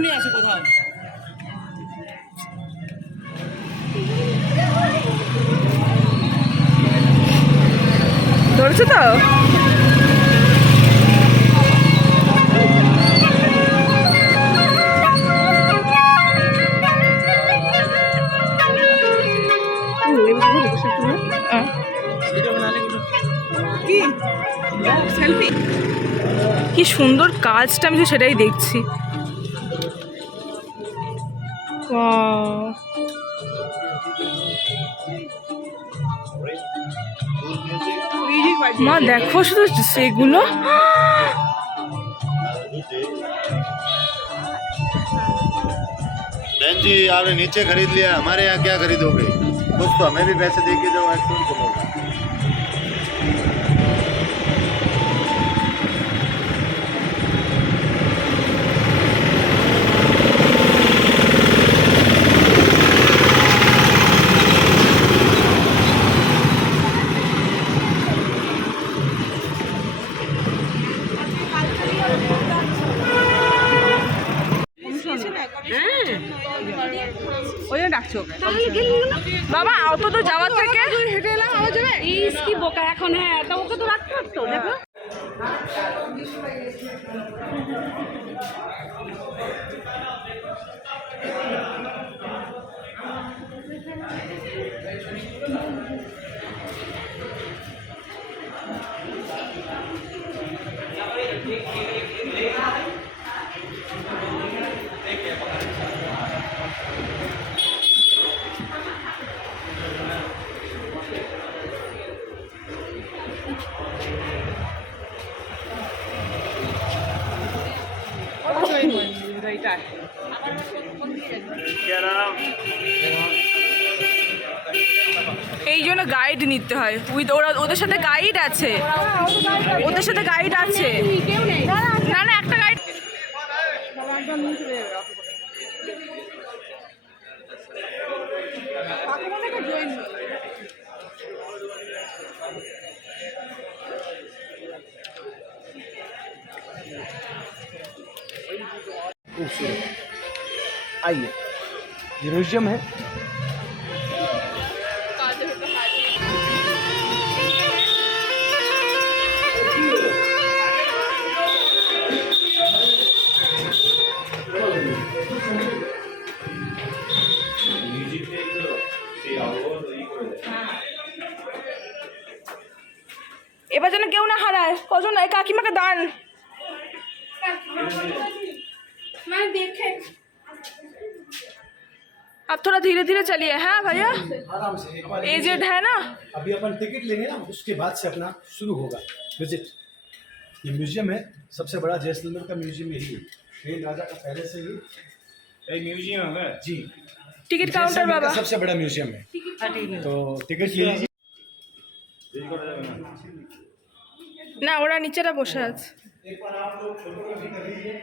শুনে আসি কোথাও। ধরেছো তো? কি সুন্দর কাজটা, আমি তো সেটাই দেখছি। মা দেখো শুধু সেগুলো। बहन जी आपने नीचे खरीद लिया, हमारे यहाँ क्या खरीदोगे? कुछ तो हमें भी पैसे दे के जो आइसक्रीम को लोगे। ওই জন্য ডাকছো বাবা, অত তো যাওয়ার থেকে হেঁটে এলাম আবার যাবে। ইস কি বোকা এখন। হ্যাঁ, তা ওকে তো রাখতে পারতো। দেখো এই জন্য গাইড নিতে হয়। ওদের সাথে গাইড আছে, ওদের সাথে গাইড আছে। না না, একটা গাইড। खूबसूरत। आइए, ये म्यूजियम है। এবার যেন কেউ না হারায়। কজন এই কাকিমাকে দান। अब थोड़ा धीरे धीरे चलिए। हाँ भैया, आराम से एक बार एजेड है ना। अभी अपन टिकट लेंगे ना, उसके बाद से अपना शुरू होगा विजिट। ये म्यूजियम है, सबसे बड़ा जैसलमेर का म्यूजियम यही है। ये राजा का पहले से ही म्यूजियम है जी। टिकट काउंटर जैसलमेर बाबा का सबसे बड़ा म्यूजियम है, तो टिकट ले लीजिए। না, ওরা নিচেটা বসে আছে। एक बार आप लोग फोटोग्राफी कर लीजिए।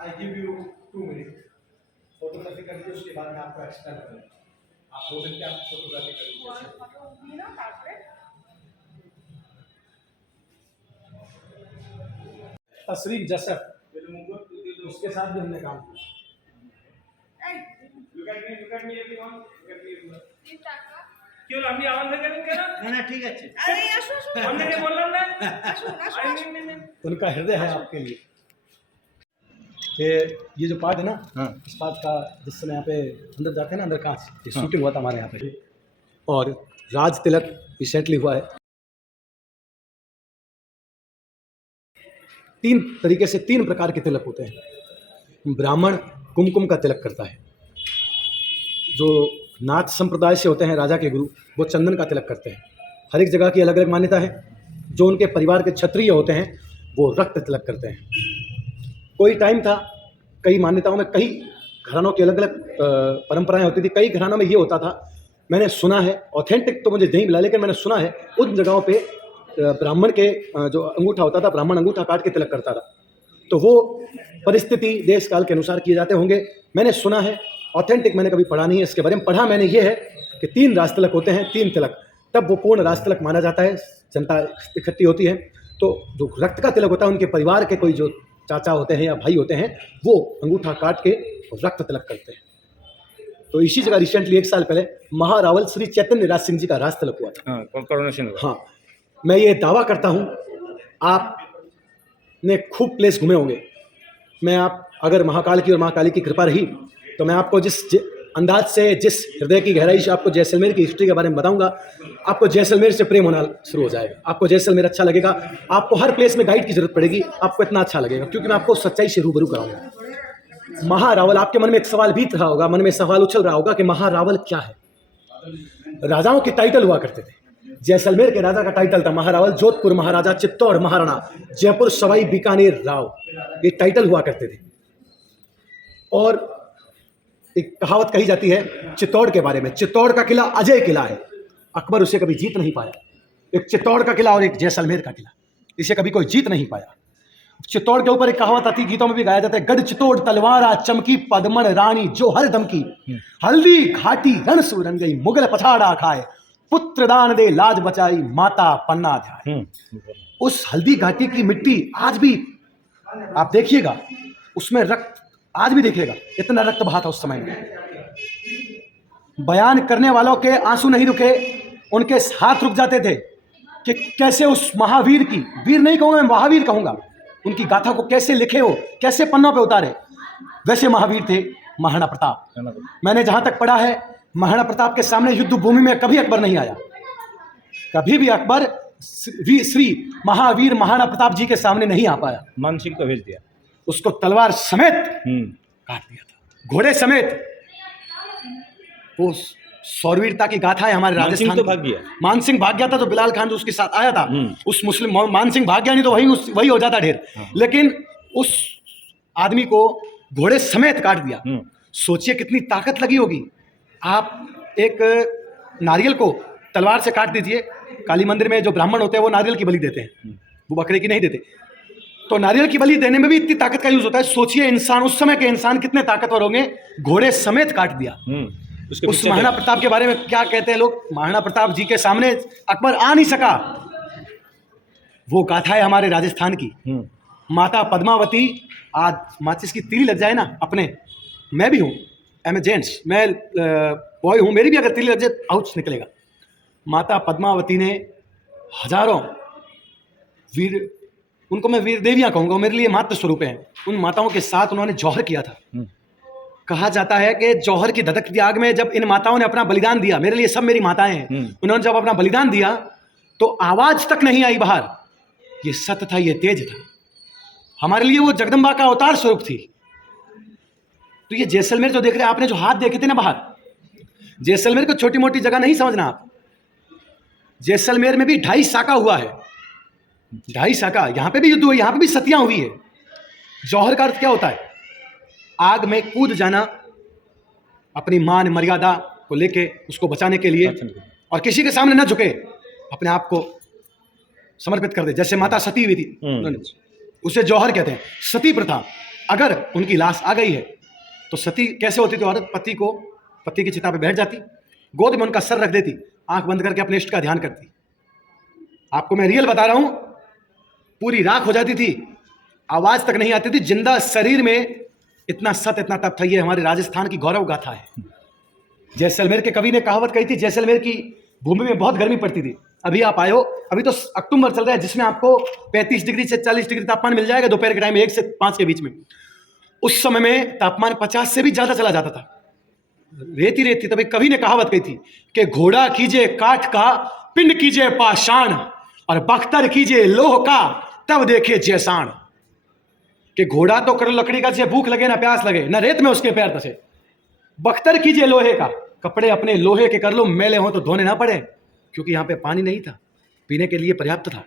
I give you 2 minute photography कर लीजिए, उसके बाद मैं आपको एक्स्ट्रा करूँगा। आप 2 मिनट आप फोटोग्राफी कर लीजिए। तस्रीफ जसर, उसके साथ भी हमने काम किया। আমি আমাদের কেন না ঠিক আছে। আপনাকে বললাম না। उनका हृदय है आपके लिए। ये जो पार्ट है ना, इस पार्ट का जिस समय यहाँ पे अंदर जाते हैं ना, अंदर कांच, ये शूटिंग हुआ था हमारे यहाँ पे। और राज तिलक रिसेंटली हुआ है। 3 तरीके से 3 प्रकार के तिलक होते हैं। ब्राह्मण कुमकुम का तिलक करता है, जो नाथ संप्रदाय से होते हैं राजा के गुरु, वो चंदन का तिलक करते हैं। हर एक जगह की अलग अलग मान्यता है। जो उनके परिवार के क्षत्रिय होते हैं वो रक्त तिलक करते हैं। कोई टाइम था, कई मान्यताओं में कई घरानों की अलग अलग परंपराएं होती थी। कई घरानों में ये होता था, मैंने सुना है, ऑथेंटिक तो मुझे नहीं मिला, लेकिन मैंने सुना है उन जगहों पे ब्राह्मण के जो अंगूठा होता था, ब्राह्मण अंगूठा काट के तिलक करता था। तो वो परिस्थिति देश काल के अनुसार किए जाते होंगे, मैंने सुना है। ऑथेंटिक मैंने कभी पढ़ा नहीं है, इसके बारे में पढ़ा मैंने ये है कि 3 राज तिलक होते हैं, 3 तिलक, तब वो पूर्ण राज तिलक माना जाता है। जनता इकट्ठी होती है, तो जो रक्त का तिलक होता है उनके परिवार के कोई जो चाचा होते हैं या भाई होते हैं, वो अंगूठा काट के रक्त तिलक करते हैं। तो इसी जगह रिसेंटली 1 साल पहले महारावल श्री चैतन्य राज सिंह जी का राज तिलक हुआ था। हाँ, कोरोनेशन हुआ। हाँ, मैं ये दावा करता हूँ, आपने खूब प्लेस घूमे होंगे। मैं आप अगर महाकाल की और महाकाली की कृपा रही तो मैं आपको जिस अंदाज से, जिस हृदय की गहराई से आपको जैसलमेर की हिस्ट्री के बारे में बताऊंगा, आपको जैसलमेर से प्रेम होना शुरू हो जाएगा। आपको जैसलमेर अच्छा लगेगा। आपको हर प्लेस में गाइड की जरूरत पड़ेगी, आपको इतना अच्छा लगेगा, क्योंकि मैं आपको सच्चाई से रूबरू कराऊंगा। महारावल, आपके मन में एक सवाल बीत रहा होगा, मन में सवाल उछल रहा होगा कि महारावल क्या है। राजाओं के टाइटल हुआ करते थे। जैसलमेर के राजा का टाइटल था महारावल, जोधपुर महाराजा, चित्तौड़ महाराणा, जयपुर सवाई बीकानेर राव, ये टाइटल हुआ करते थे। और एक कहावत कही जाती है चित्तौड़ के बारे में, चित्तौड़ का किला अजय किला है, अकबर उसे कभी जीत नहीं पाया। एक चित्तौड़ का किला और एक जैसलमेर का किला, इसे कभी कोई जीत नहीं पाया। चित्तौड़ के ऊपर एक कहावत आती, गीतों में भी गाया जाता है, गढ़ चित्तौड़ तलवारा चमकी पदमन रानी जो हर दम की, हल्दी घाटी रण सुरन गई मुगल पछाड़ा खाए, पुत्र दान दे लाज बचाई माता पन्ना ध्याय। उस हल्दी घाटी की मिट्टी आज भी आप देखिएगा, उसमें रक्त आज भी देखिएगा, इतना रक्त बहा था उस समय में। बयान करने वालों के आंसू नहीं रुके, उनके हाथ रुक जाते थे कि कैसे उस महावीर की, वीर नहीं कहूंगा मैं, महावीर कहूंगा, उनकी गाथा को कैसे लिखे हो, कैसे पन्नों पे उतारे। वैसे महावीर थे महाराणा प्रताप। मैंने जहां तक पढ़ा है, महाराणा प्रताप के सामने युद्ध भूमि में कभी अकबर नहीं आया। कभी भी अकबर श्री महावीर महाराणा प्रताप जी के सामने नहीं आ पाया। मानसिंह को भेज दिया, उसको तलवार समेत काट दिया था, घोड़े समेत। वो शौरवीरता की गाथा है हमारे राजस्थान। तो भाग गया, मानसिंह भाग गया था, तो बिलाल खान जो उसके साथ आया था, उस मुस्लिम मानसिंह भाग गया, नहीं तो वही हो जाता ढेर। लेकिन उस आदमी को घोड़े समेत काट दिया। सोचिए कितनी ताकत लगी होगी। आप एक नारियल को तलवार से काट दीजिए। काली मंदिर में जो ब्राह्मण होते हैं वो नारियल की बलि देते हैं, वो बकरे की नहीं देते। तो नारियल की बलि देने में भी इतनी ताकत का यूज होता है। सोचिए इंसान, उस समय के इंसान कितने ताकतवर होंगे, घोड़े समेत काट दिया। उस महाराणा प्रताप के बारे में क्या कहते हैं लोग, महाराणा प्रताप जी के सामने अकबर आ नहीं सका। वो गाथा है हमारे राजस्थान की। माता पद्मावती, आज माचिस की तीली लग जाए ना अपने, मैं भी हूँ, एम ए जेंट्स, मैं बॉय हूँ, मेरी भी अगर तीली लग जाए आउच निकलेगा। माता पद्मावती ने हजारों वीर, उनको मैं वीर देवियाँ कहूँगा, मेरे लिए मातृ स्वरूप हैं, उन माताओं के साथ उन्होंने जौहर किया था। कहा जाता है कि जौहर की धधकती आग में जब इन माताओं ने अपना बलिदान दिया, मेरे लिए सब मेरी माताएं हैं, उन्होंने जब अपना बलिदान दिया तो आवाज तक नहीं आई बाहर। ये सत्य था, ये तेज था, हमारे लिए वो जगदम्बा का अवतार स्वरूप थी। तो ये जैसलमेर जो देख रहे हैं, आपने जो हाथ देखे थे ना बाहर, जैसलमेर को छोटी मोटी जगह नहीं समझना आप। जैसलमेर में भी 2.5 साका हुआ है, 2.5 साका। यहां पे भी युद्ध हुआ, यहां पे भी सतियां हुई है। जौहर का अर्थ क्या होता है? आग में कूद जाना, अपनी मान मर्यादा को लेके उसको बचाने के लिए, और किसी के सामने न झुके, अपने आप को समर्पित कर दे। जैसे माता सती हुई थी, उसे जौहर कहते हैं। सती प्रथा, अगर उनकी लाश आ गई है तो सती कैसे होती थी? औरत पति की चिता पे बैठ जाती, गोद में उनका सर रख देती, आंख बंद करके अपने इष्ट का ध्यान करती। आपको मैं रियल बता रहा हूं, पूरी राख हो जाती थी, आवाज तक नहीं आती थी, जिंदा शरीर में इतना सत, इतना तप था। ये हमारे राजस्थान की गौरव गाथा है। जैसलमेर के कवि ने कहावत कही थी, जैसलमेर की भूमि में बहुत गर्मी पड़ती थी। अभी आप आए हो, अभी तो अक्टूबर चल रहा है, जिसमें आपको 35 डिग्री से 40 डिग्री तापमान मिल जाएगा दोपहर के टाइम में, 1 से 5 के बीच में। उस समय में तापमान 50 से भी ज्यादा चला जाता था, रेत ही रेत थी। तभी कवि ने कहावत कही थी कि घोड़ा कीजिए काठ का, पिंड कीजिए पाषाण, और बख्तर कीजिए लोह का, तब देखे जैसाण। कि घोड़ा तो करो लकड़ी का, चाहे भूख लगे ना प्यास लगे, ना रेत में उसके पैर धसे। बख्तर कीजिए लोहे का, कपड़े अपने लोहे के कर लो, मैले हो तो धोने ना पड़े, क्योंकि यहाँ पे पानी नहीं था, पीने के लिए पर्याप्त था,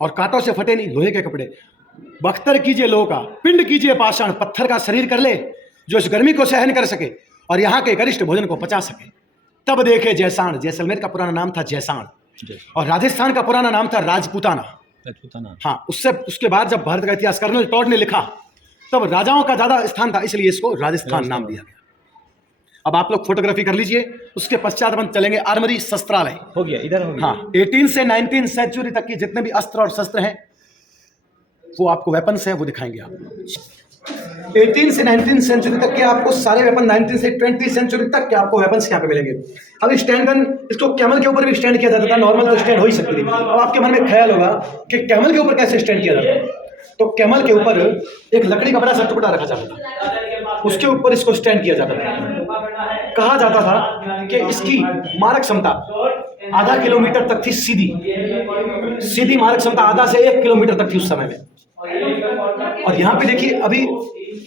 और कांटों से फटे नहीं लोहे के कपड़े। बख्तर कीजिए लोह का, पिंड कीजिए पाषाण, पत्थर का शरीर कर ले जो इस गर्मी को सहन कर सके और यहाँ के गरिष्ठ भोजन को पचा सके, तब देखे जैसाण। जैसलमेर का पुराना नाम था जैसाण, और राजस्थान का पुराना नाम था राजपूताना। हाँ, उसके बाद जब भारत का इतिहास कर्नल टॉड ने लिखा, तब राजाओं का ज्यादा स्थान था, इसलिए इसको राजस्थान नाम दिया गया। अब आप लोग फोटोग्राफी कर लीजिए, उसके पश्चात हम चलेंगे आर्मरी शस्त्रालय। हो गया, इधर हो गया। हाँ, 18 से 19 सेंचुरी तक की जितने भी अस्त्र और शस्त्र हैं, वो आपको वेपन्स हैं वो दिखाएंगे आप। 18 से 19 सेंचुरी तक के आपको सारे वेपन, 19 से 20 सेंचुरी तक के आपको वेपन्स यहाँ पे मिलेंगे। अब स्टैंड गन, इसको कैमल के ऊपर भी स्टैंड किया जाता था, नॉर्मल तो स्टैंड हो ही सकती थी। अब आपके मन में ख्याल होगा कि कैमल के ऊपर कैसे स्टैंड किया जाता है, तो कैमल के ऊपर एक लकड़ी का बड़ा सा टुकड़ा रखा जाता था, उसके ऊपर इसको स्टैंड किया जाता था। कहा जाता था कि इसकी मारक क्षमता आधा किलोमीटर तक थी, सीधी मारक क्षमता आधा से 1 किलोमीटर तक थी उस समय में। और यहाँ पे देखिए, अभी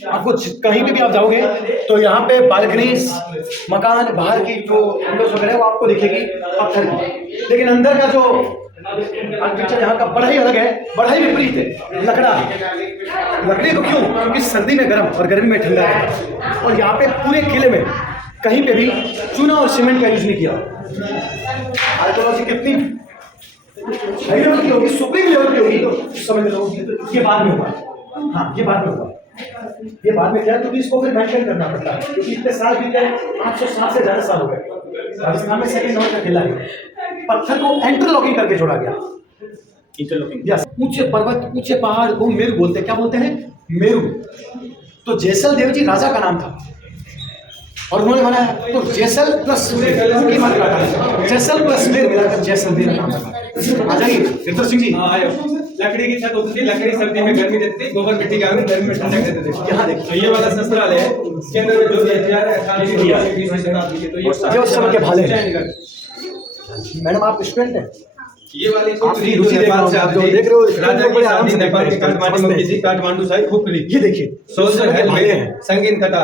आपको कहीं पे भी आप जाओगे तो यहाँ पे बालकनीज, मकान, बाहर की जो विंडोज वगैरह वो आपको दिखेगी पत्थर की, लेकिन अंदर का जो आर्किटेक्चर यहाँ का बड़ा ही अलग है, बड़ा ही विपरीत है। लकड़ी तो क्यों? क्योंकि सर्दी में गर्म और गर्मी में ठंडा है। और यहाँ पे पूरे किले में कहीं पे भी चूना और सीमेंट का यूज नहीं किया। आर्कियोलॉजी कितनी हाई लेवल की होगी, सुप्रीम लेवल की होगी, तो समझ लो ये बाद में हुआ। हाँ, ये बाद में हुआ। ये बाद में क्या है, क्योंकि इसको फिर मेंटेन करना पड़ता है, क्योंकि इतने साल बीते, 560 से ज्यादा साल हो गए। राजस्थान में सेकंड नंबर का किला है। पत्थर को इंटरलॉकिंग करके जोड़ा गया। Interlocking, yes. ऊंचे पर्वत, ऊंचे पहाड़ को मेरु बोलते हैं। क्या बोलते हैं? मेरु। तो जैसलदेव जी राजा का नाम था और उन्होंने बनाया, तो जैसल प्लस की मात्रा था, जैसल प्लस मेर मिलाकर जैसलदेव नाम था। आ जाइए विक्टर सिंह जी। लकड़ी की छत होती थी, लकड़ी सर्दी में गर्मी देती थी, गोबर मिट्टी के आगे गर्मी में ठंडक देते थे। यहाँ देखिए, तो ये वाला शस्त्रालय है, इसके अंदर में जो भी हथियार है 18वीं शताब्दी के, तो ये उस समय के भाले हैं। मैडम आप स्टूडेंट हैं? ये वाली आपकी रुचि देख रहा हूं, आप जो देख रहे हो राजा की शादी नेपाल के काठमांडू में की थी, काठमांडू साहिब खुपली। ये देखिए, सोलर भाले हैं, संगीन कटा।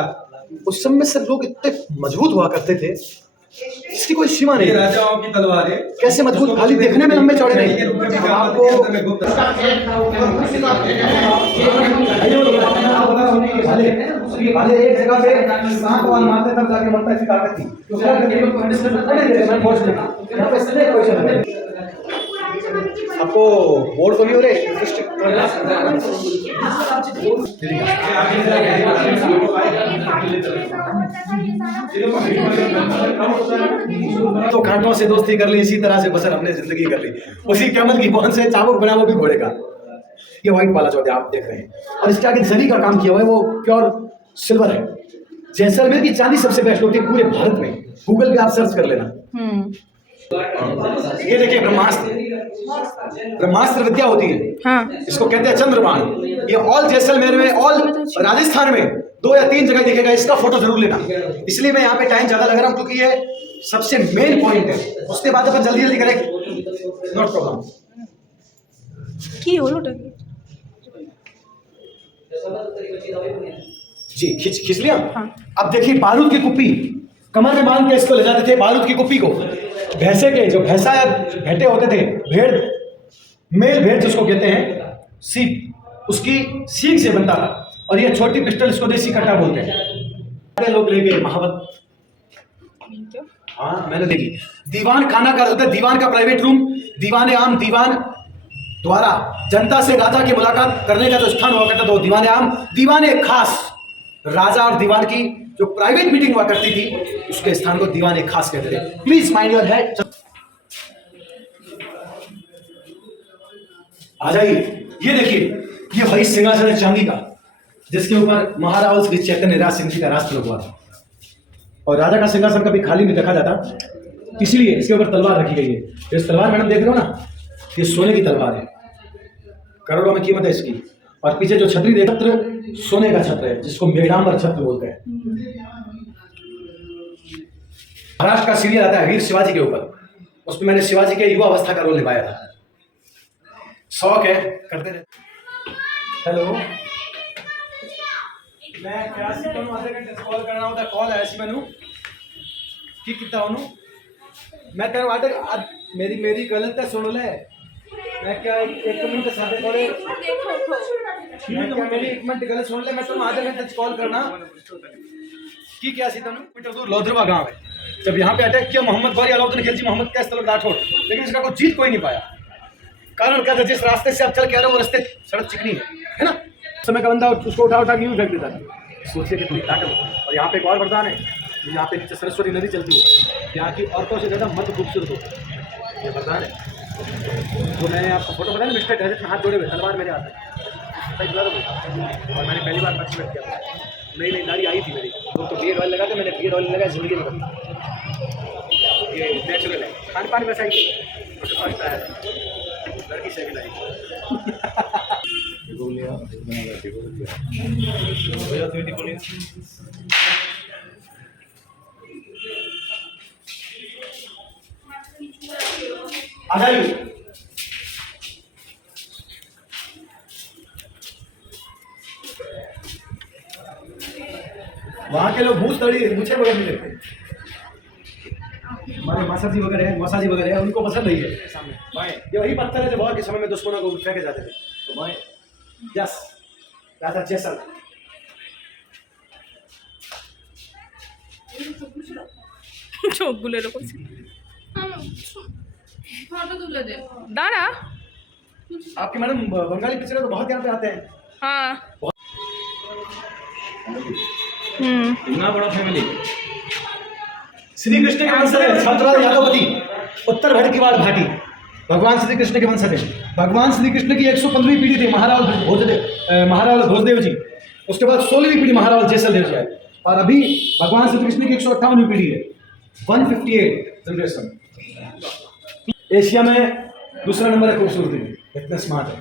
उस समय से लोग इतने मजबूत हुआ करते थे, इसकी कोई सीमा नहीं। ये राजाओं की तलवार है। कैसे मजबूत? खाली देखने में लंबे चौड़े नहीं। आपको भाले एक जगह पे सांप वाल मारते तब जाके मरता है, इसकी ताकत थी। आपको बोर्ड तो नहीं हो रहे? तो कांटों से दोस्ती कर ली, इसी तरह से बसर हमने जिंदगी कर ली। उसी कैमल की बॉन से चाबुक बना, वो भी घोड़े का। ये व्हाइट वाला जो आप देख रहे हैं, और इसके आगे जरी का काम किया हुआ है, वो प्योर सिल्वर है। जैसलमेर की चांदी सबसे बेस्ट होती है पूरे भारत में। गूगल पे आप सर्च कर लेना। ये देखिए ब्रह्मास्त्र, ब्रह्मास्त्र विद्या होती है। हाँ। इसको कहते हैं चंद्रबाण। ये ऑल जैसलमेर में, ऑल राजस्थान में 2 या 3 जगह दिखेगा। इसका फोटो जरूर लेना। इसलिए मैं यहाँ पे टाइम ज्यादा लग रहा हूँ, क्योंकि ये सबसे मेन पॉइंट है। उसके बाद अपन जल्दी जल्दी करें, नॉट प्रॉब्लम। जी खींच लिया। हाँ। अब देखिए, बारूद की कुप्पी कमर में बांध के इसको ले जाते थे। बारूद की कुप्पी को भैंसे के, जो भैंसा या भेटे होते थे, भेड़, मेल भेड़ जिसको कहते हैं, सीप, उसकी सींग से बनता था। और ये छोटी पिस्टल, इसको देसी कट्टा बोलते हैं। लोग ले गए महावत। हाँ, मैंने देखी। दीवान खाना का होता है, दीवान का प्राइवेट रूम, दीवान आम, दीवान द्वारा जनता से राजा की मुलाकात करने का जो स्थान हुआ करता था वो दीवान आम। दीवान खास, राजा और दीवान की जो प्राइवेट मीटिंग हुआ करती थी, उसके स्थान को दीवान खास कहते थे। Please mind your head. आ जाइए, ये देखिए, ये वही सिंहासन है चांदी का, जिसके ऊपर महाराज श्री चैतन्य राज सिंह जी का राज प्रयोग हुआ था। और राजा का सिंहासन कभी खाली नहीं रखा जाता, इसलिए इसके ऊपर तलवार रखी गई है। इस तलवार मैडम देख रहे हो ना, ये सोने की तलवार है, करोड़ों में कीमत है इसकी। और पीछे जो छतरी देख, छत्र सोने का छत्र है, जिसको मेघांबर छत्र बोलते हैं। महाराष्ट्र का सीरियल आता है वीर शिवाजी के ऊपर, उसमें मैंने शिवाजी के युवा अवस्था का रोल निभाया था। शौक है, करते रहते। हेलो, मैं क्या आधे घंटे से कॉल करना होता, कॉल है ऐसी मैनू कि कितना हूँ मैं तेरे आधे मेरी गलत है, सुन ले। मैं क्या 1 मिनट साढ़े थोड़े, मैं क्या मेरी 1 मिनट गलत सुन ले। मैं तुम आधे घंटे से कॉल करना कि क्या सी मीटर दूर लोधरवा गांव है। जब यहाँ पे अटैक किया मोहम्मद गौरी, अलाउद्दीन खिलजी, मोहम्मद कैस तलब राठौड़, लेकिन इसका कोई जीत कोई नहीं पाया। कारण क्या था, जिस रास्ते से आप चल के आ रहे हो वो रास्ते सड़क चिकनी है ना। समय का बंदा उसको उठा के यूं फेंक देता था। सोचिए कितनी ताकत। और यहाँ पे एक और वरदान है, यहाँ पे नीचे सरस्वती नदी चलती है, यहाँ की औरतों से ज़्यादा मर्द खूबसूरत होता है। ये वरदान है। तो मैंने आपको फोटो बताया ना, मिस्टर गैजेट में हाथ जोड़े हुए, तलवार मेरे हाथ है। एक्सरसाइज करा दो। और मैंने पहली बार पार्टिसिपेट किया, नई नई दाढ़ी आई थी मेरी, लोग तो बियर्ड ऑयल लगा के, मैंने बियर्ड ऑयल लगाया जिंदगी में कभी। ये नेचुरल है, खान पान वैसा ही फर्स्ट आया, लड़की सेकंड आई। आ जाइए। वहाँ के लोग भूत तड़ी मुझे बगल में लेते हैं। हमारे मासा जी वगैरह हैं, मौसा जी वगैरह हैं, उनको पसंद नहीं है सामने। ये वही पत्थर है जो वहाँ के समय में दुश्मनों को फेंके जाते थे। तो मैं यस राजा जैसल। চোখগুলো এরকম দাঁড়া। आपके मैडम बंगाली पिक्चर तो बहुत यहाँ पे आते हैं। हाँ इतना बड़ा फैमिली। श्री कृष्ण के वंशज है छत्रराज यादवपति, उत्तर भड़कीवाड़ घाटी, भगवान श्री कृष्ण के वंशज है। भगवान श्री कृष्ण की 115वीं पीढ़ी थी महाराज भोजदेव जी, उसके बाद 16वीं पीढ़ी महाराज जैसलदेव जी आए, और अभी भगवान श्री कृष्ण की 158वीं पीढ़ी है, 158 जनरेशन। एशिया में दूसरा नंबर है खूबसूरती में, इतना स्मार्ट है।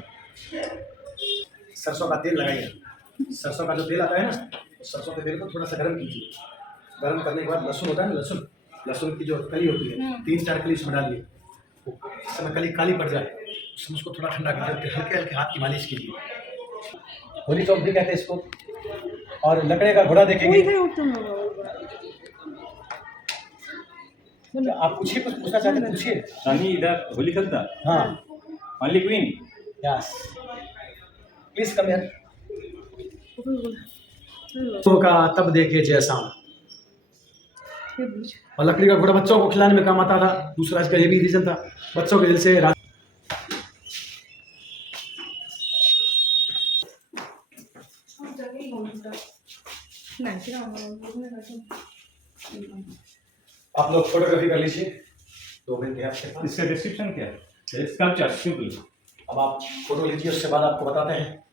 सरसों का तेल लगाइए, सरसों का जो तेल आता है ना, सरसों के तेल को थोड़ा सा गर्म कीजिए, गर्म करने के बाद लहसुन होता है ना, लहसुन की जो कली होती है 3-4 कली इसमें डालिए, इस समय कली काली पड़ जाए उसमें उसको थोड़ा ठंडा कीजिए, हल्के हल्के हाथ की मालिश कीजिए। होली चौक भी कहते हैं इसको। और लकड़े का घोड़ा देखेंगे, आप पूछिए, कुछ पूछना चाहते हैं पूछिए। रानी इधर होली खेलता? हाँ only queen? Yes please come here. तो का तब देखे जैसा, और लकड़ी का घोड़ा बच्चों को खिलाने में काम आता था। दूसरा इसका ये भी रीजन था, बच्चों के दिल से आप लोग फोटोग्राफी कर लीजिए 2 मिनट के आपके पास। इसका डिस्क्रिप्शन क्या है? Sculpture simple. अब आप फोटो लीजिए, उसके बाद आपको बताते हैं।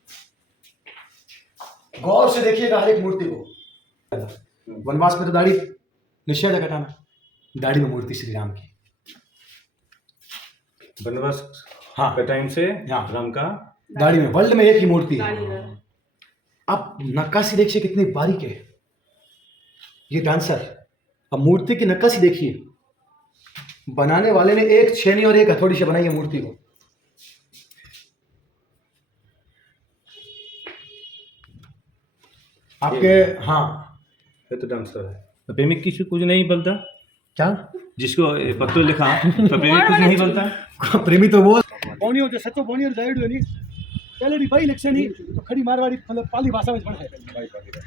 गौर से देखिएगा हर एक मूर्ति को। वनवास में तो दाढ़ी निषेध है कटाना, दाढ़ी में मूर्ति श्री राम की। वनवास हाँ का टाइम से हाँ। राम का दाढ़ी में, वर्ल्ड में एक ही मूर्ति है। आप नक्काशी देखिए कितनी बारीक है ये डांसर। अब मूर्ति की नक्काशी देखिए, बनाने वाले ने एक छेनी और एक हथौड़ी से बनाई है मूर्ति को। आपके हाँ ये तो डांसर है। तो प्रेमिक किसी कुछ नहीं बोलता क्या, जिसको पत्र लिखा तो प्रेमिक कुछ नहीं बोलता। प्रेमी तो वो बोनी हो जो सचो बोनी और जाइड नहीं पहले भी भाई इलेक्शन ही तो खड़ी मारवाड़ी मतलब पाली भाषा में पढ़ा है।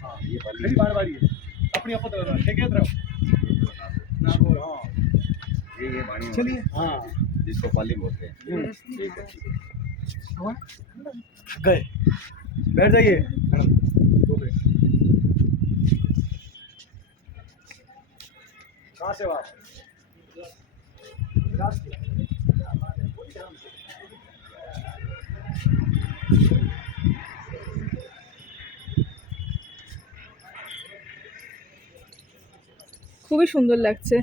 हाँ ये खड़ी मारवाड़ी है अपनी आपत ठीक है ना बोल। हाँ ये वाणी चलिए हाँ जिसको पाली बोलते हैं। गए बैठ जाइए। कहाँ से आप? খুবই সুন্দর লাগছে।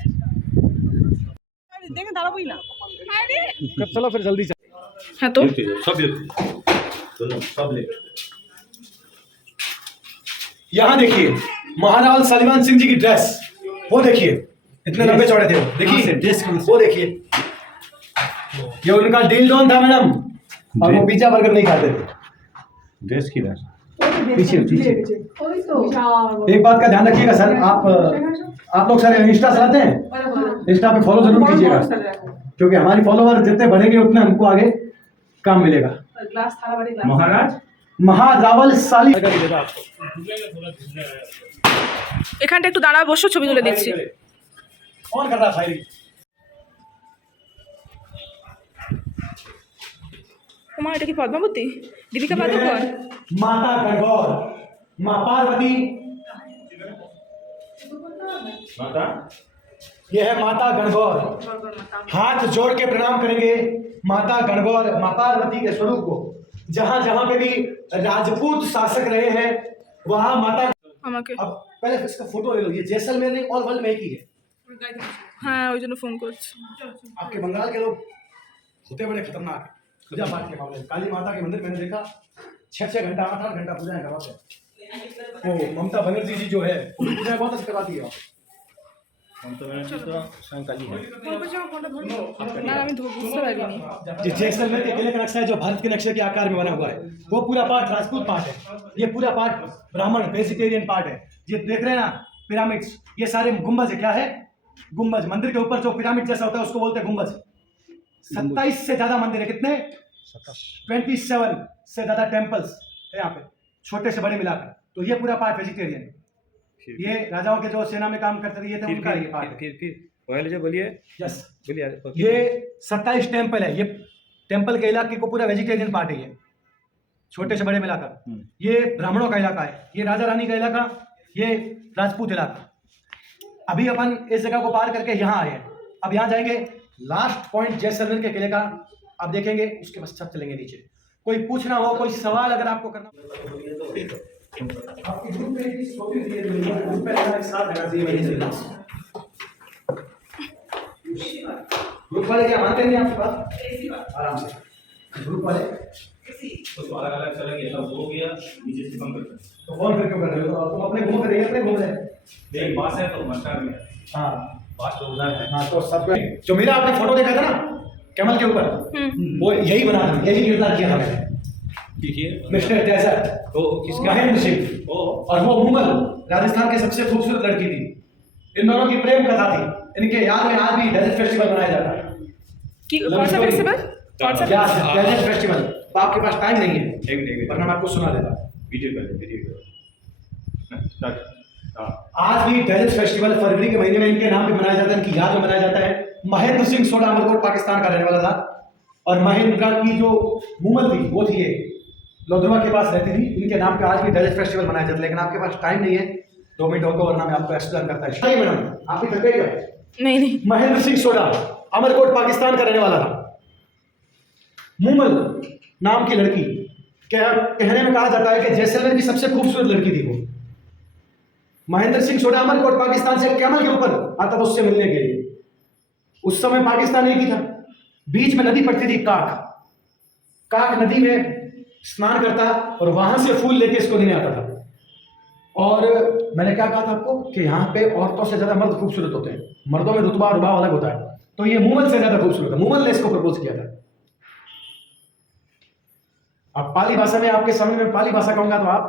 चलो फिर जल्दी चलो। হ্যাঁ তো सब दोनों सब यहाँ देखिए महाराज सलीमान सिंह जी की ड्रेस, वो देखिए इतने लंबे चौड़े थे वो, देखिए ड्रेस वो देखिए, ये उनका डील डॉन था मैडम, और वो पिज्जा बर्गर नहीं खाते थे। ड्रेस किधर? पीछे पीछे एक बात का ध्यान रखिएगा सर, आप लोग सर इंस्टा चलाते हैं, इंस्टा पे फॉलो जरूर कीजिएगा, क्योंकि हमारी फॉलोवर जितने बढ़ेंगे उतने हमको आगे काम मिलेगा। महाराज महारावल साली এখানটা একটু দাঁড়া, বসো, ছবি তুলে দিচ্ছি। कौन कर रहा है फायरिंग? তোমার এটা কি পদ্মাবতী, দীপিকা পাদুকোন? माता गणगौर, माँ पार्वती, माता यह है माता गणगौर। हाथ जोड़ के प्रणाम करेंगे माता गणगौर माँ पार्वती के स्वरूप को, जहां जहां पे भी राजपूत शासक रहे हैं वहां माता। আমাকে अब पहले इसका फोटो ले लो, ये जैसलमेर नहीं ऑल वर्ल्ड में एक ही है। হ্যাঁ ওই জন্য ফোন করছি। आपके बंगाल के लोग होते बड़े खतरनाक है पूजा पाठ के मामले में। काली माता के मंदिर मैंने देखा 6-6 घंटा 8-8 घंटा पूजा करवाते हैं। वो ममता बनर्जी जी जो है वो पूजा बहुत अच्छी करवाती है। না আমি বুঝতে পারিনি। जो जैसलमेर के किले का नक्शा है जो भारत के नक्शे के आकार में बना हुआ है वो पूरा पार्ट राजपूत पार्ट है, ये पूरा पार्ट ब्राह्मण वेजिटेरियन पार्ट है। ये देख रहे हैं ना पिरामिड्स, ये सारे गुंबज है। क्या है गुंबज? मंदिर के ऊपर जो पिरामिड जैसा होता है उसको बोलते हैं गुंबज। 27 से ज्यादा मंदिर है। कितने? 27 से ज्यादा टेम्पल्स है यहाँ पे, छोटे से बड़े मिलाकर। तो ये पूरा पार्ट वेजिटेरियन, ये राजाओं के जो सेना में काम करते थे ये थे उनका ये पार्ट। फिर पहले जो बोलिए यस, बोलिए ये 27 टेम्पल है। ये टेम्पल के इलाके को पूरा वेजिटेरियन पार्ट है, ये छोटे से बड़े मिलाकर। ये ब्राह्मणों का इलाका है, ये राजा रानी का इलाका, ये राजपूत इलाका। अभी अपन इस जगह को पार करके यहाँ आए हैं। अब यहाँ जाएंगे लास्ट पॉइंट जैसलमेर के किले का, आप देखेंगे उसके पश्चात चलेंगे नीचे। कोई पूछना हो, कोई सवाल अगर आपको करना आपके ग्रुप में एक छोटी सी ग्रुप में रहना एक साथ रहना चाहिए। मेरी जिंदगी ग्रुप वाले क्या मानते नहीं आपकी बात? आराम से ग्रुप वाले उसको अलग अलग चलेंगे, सब हो गया नीचे से कम करते तो फोन फिर क्यों कर रहे हो? तो तुम अपने घूम रहे हैं, अपने घूम रहे हैं। हैं। एक बात है तो मस्टर में हाँ बात तो उधर है। हाँ, तो सब जो मेरा आपने फोटो देखा था ना कैमल के ऊपर, वो यही बना था, यही किरदार किया था मैंने। देखिए मिस्टर डेजर्ट, ओ किसका महेंद्र सिंह, ओ और वो मुगल राजस्थान की सबसे खूबसूरत लड़की थी। इन दोनों की प्रेम कथा थी। इनके याद में आज भी डेजर्ट फेस्टिवल मनाया जाता है। কি कौन सा फेस्टिवल? कौन सा? Desert festival. तो आपके पास टाइम नहीं है एक मिनट वरना मैं आपको सुना देता। वीडियो कर वीडियो स्टार्ट। हां आज भी डेजर्ट फेस्टिवल फरवरी के महीने में इनके नाम पे मनाया जाता है, इनकी याद में मनाया जाता है। महेंद्र सिंह सोडा अमरकोट पाकिस्तान का रहने वाला था, और महेंद्र की जो मुमल थी वो थी ये लोधरवा के पास रहती थी। इनके नाम पे आज भी डेजर्ट फेस्टिवल मनाया जाता है। लेकिन आपके पास टाइम नहीं है, 2 मिनट होगा वरना मैं आपको एक्सप्लेन करता है। मैडम आपकी थक गई क्या? नहीं नहीं। महेंद्र सिंह सोडा अमरकोट पाकिस्तान का रहने वाला था। मुमल नाम की लड़की, कहने में कहा जाता है कि जैसलमेर की सबसे खूबसूरत लड़की थी वो। महेंद्र सिंह सोडा अमरकोट पाकिस्तान से कैमल के ऊपर आता था उससे मिलने के लिए। उस समय पाकिस्तान एक ही था, बीच में नदी पड़ती थी काक। काक नदी में स्नान करता और वहां से फूल लेके इसको लेने आता था। और मैंने क्या कहा था आपको कि यहाँ पे औरतों से ज्यादा मर्द खूबसूरत होते हैं, मर्दों में रुतबा और रुबाब अलग होता है। तो ये मुमल से ज्यादा खूबसूरत है, मुमल ने इसको प्रपोज किया था। अब पाली भाषा में आपके समझ में, पाली भाषा कहूंगा तो आप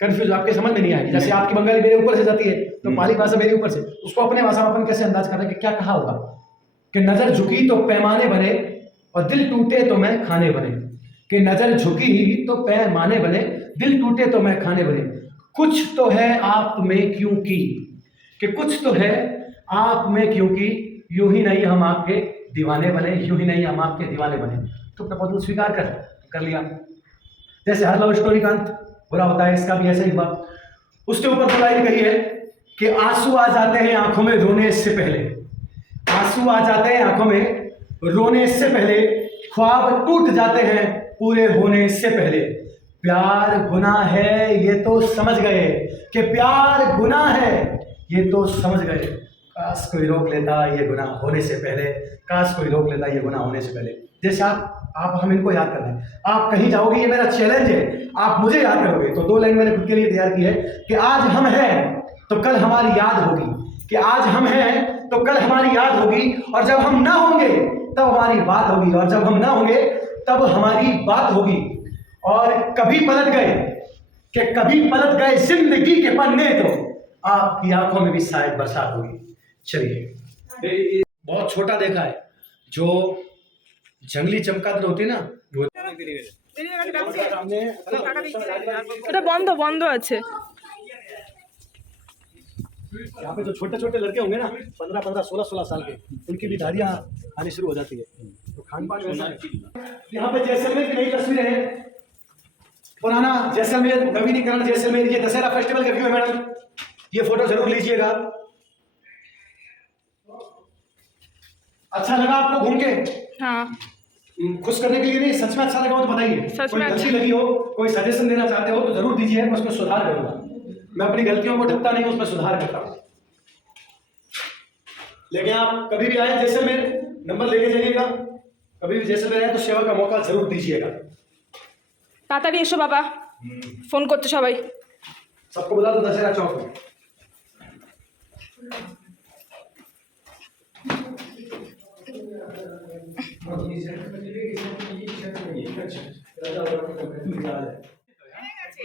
कंफ्यूज, आपके समझ में नहीं आएगी। जैसे आपकी बंगाली मेरे ऊपर से जाती है तो पाली भाषा मेरे ऊपर से, उसको अपने भाषा में अपन कैसे अंदाज कर रहे हैं कि क्या कहा होगा कि नजर झुकी तो पैमाने बने और दिल टूटे तो मैं खाने बने। कि नजर झुकी तो पैमाने बने, दिल टूटे तो मैं खाने बने। कुछ तो है आप में क्योंकि, कि कुछ तो है आप में क्योंकि, यूं ही नहीं हम आपके दीवाने बने, यूं ही नहीं हम आपके दीवाने बने। तो प्रपोजल स्वीकार कर लिया। जैसे हर लव स्टोरी का अंत बुरा होता है, इसका भी ऐसा ही हुआ। उसके ऊपर तो लाइन कही है कि आंसू आ जाते हैं आंखों में रोने से पहले, आंसू आ जाते हैं आंखों में रोने से पहले, ख्वाब टूट जाते हैं पूरे होने से पहले। प्यार गुनाह है ये तो समझ गए, कि प्यार गुनाह है ये तो समझ गए। काश कोई रोक लेता ये गुनाह होने से पहले, काश कोई रोक लेता ये गुनाह होने से पहले। जैसे आप हम इनको याद कर रहे हैं, आप कहीं जाओगे, ये मेरा चैलेंज है, आप मुझे याद करोगे। तो 2 लाइन मैंने खुद के लिए तैयार की है कि आज हम हैं तो कल हमारी याद होगी, कि आज हम हैं तो कल हमारी याद होगी, और जब हम ना होंगे तब हमारी बात होगी, और जब हम ना होंगे तब हमारी बात होगी। और कभी पलट गए, कि कभी पलट गए जिंदगी के पन्ने तो आपकी आंखों में भी शायद बरसात होगी। चलिए, बहुत छोटा देखा है, जो जंगली चमगादड़ होती है ना वो এটা বন্ধ বন্ধ আছে। यहाँ पे जो छोटे छोटे लड़के होंगे ना 15-15, 16-16 साल के, उनकी भी धारियां आनी शुरू हो जाती है। तो खान पान वैसा है। यहाँ पे जैसलमेर की नई तस्वीरें हैं, पुराना जैसलमेर, नवीनीकरण जैसलमेर। ये दशहरा फेस्टिवल का व्यू है मैडम, ये फोटो जरूर लीजिएगा। अच्छा लगा आपको घूम के? हाँ खुश करने के लिए नहीं, सच में अच्छा लगा हो तो बताइए। सच कोई में गलती अच्छा- लगी हो, कोई सजेशन देना चाहते हो तो जरूर दीजिए, मैं उसमें सुधार करूंगा। मैं अपनी गलतियों को ढकता नहीं हूं, उसमें सुधार करता हूं। लेकिन आप कभी भी आए जैसलमेर, नंबर लेके जाइएगा, कभी भी जैसलमेर आए तो सेवा का मौका जरूर दीजिएगा। তাড়াতাড়ি এসো বাবা, ফোন করতে সবাই। सबको बुला दो दशहरा चौक में।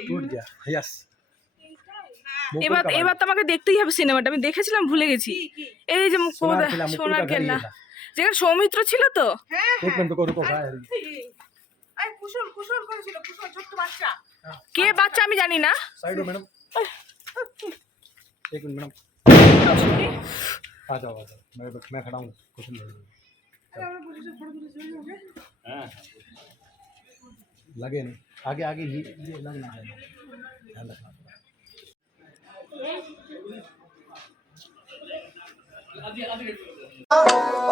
टूट गया, यस। এবার এবার তো আমাকে দেখতেই হবে সিনেমাটা, আমি দেখেছিলাম ভুলে গেছি। এই যে সোনার কেল্লা, মুকুল সোনার का घर কেল্লা, ये था। যেখানে সৌমিত্র ছিল তো। एक मिनट रुको रुको, कहाँ है? কে বাচ্চা আমি জানি না। साइड हो मैडम, एक मिनट मैडम, आ जाओ आ जाओ, मैं खड़ा हूँ, कुछ नहीं लगे नहीं, आगे आगे ये लग ना जाए, ध्यान रखना।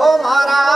ओ महाराज